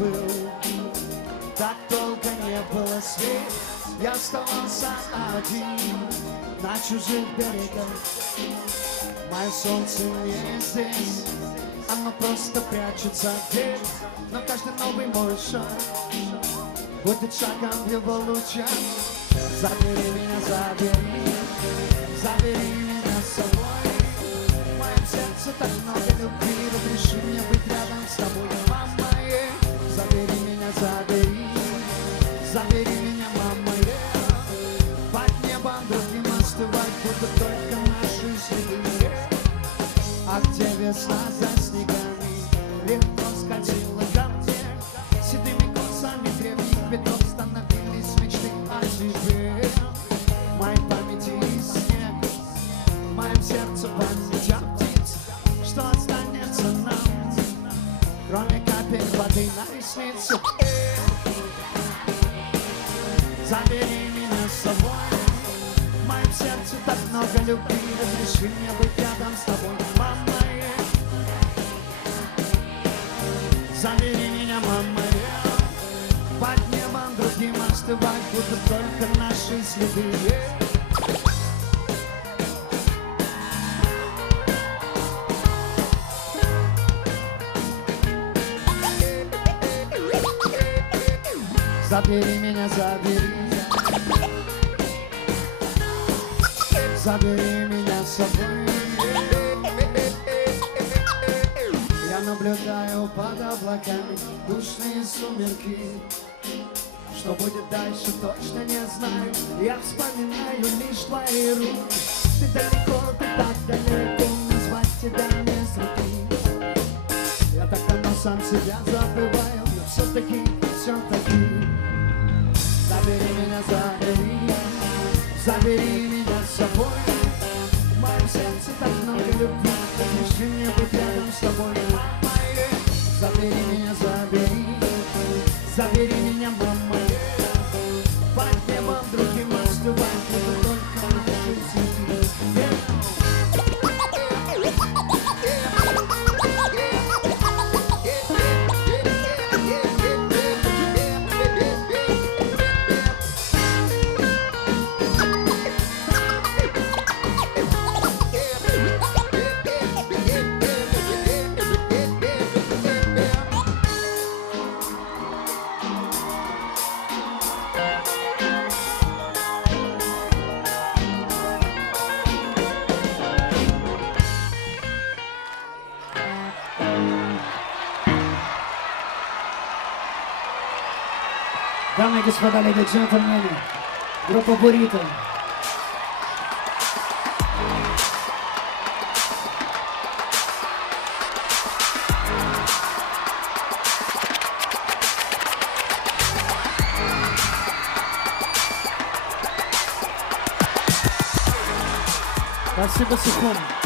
был, так долго не было свет. Я оставался один на чужих берегах. Мое солнце не здесь, оно просто прячется где-то. Но каждый новый мой шаг будет шагом в его лучах. Забери меня, забери, забери меня с собой. В моем сердце так много любви, разреши мне быть рядом с тобой, мама. Забери меня, забери, забери меня, мама. Под небом другим остывать будут только наши следы. А где весна за снегами легко скользила ко мне. Седыми косами древних ветров становились мечты о тебе. В моей памяти снег, в моем сердце память о птиц. Что останется нам, кроме капель воды на ресницу? Забери меня с собой. В моем сердце так много любви, разреши мне быть рядом с тобой, мама. Забери меня, мама. Под небом другим остывать будут только наши следы. Забери меня, забери, забери меня с собой. Я наблюдаю под облаками душные сумерки. Что будет дальше, точно не знаю. Я вспоминаю лишь твои руки. Ты далеко, ты так далеко, назвать тебя не с руки. Я так давно сам себя забываю, но все-таки. Забери меня, забери, забери меня с собой. В моем сердце так много любви, разреши мне быть рядом с тобой, мама. Забери меня, забери, забери меня, мама. Под небом другим остывать будут только наши следы. Дамы и господа, леди и джентльмены, группа Бурито. Спасибо, Сухому.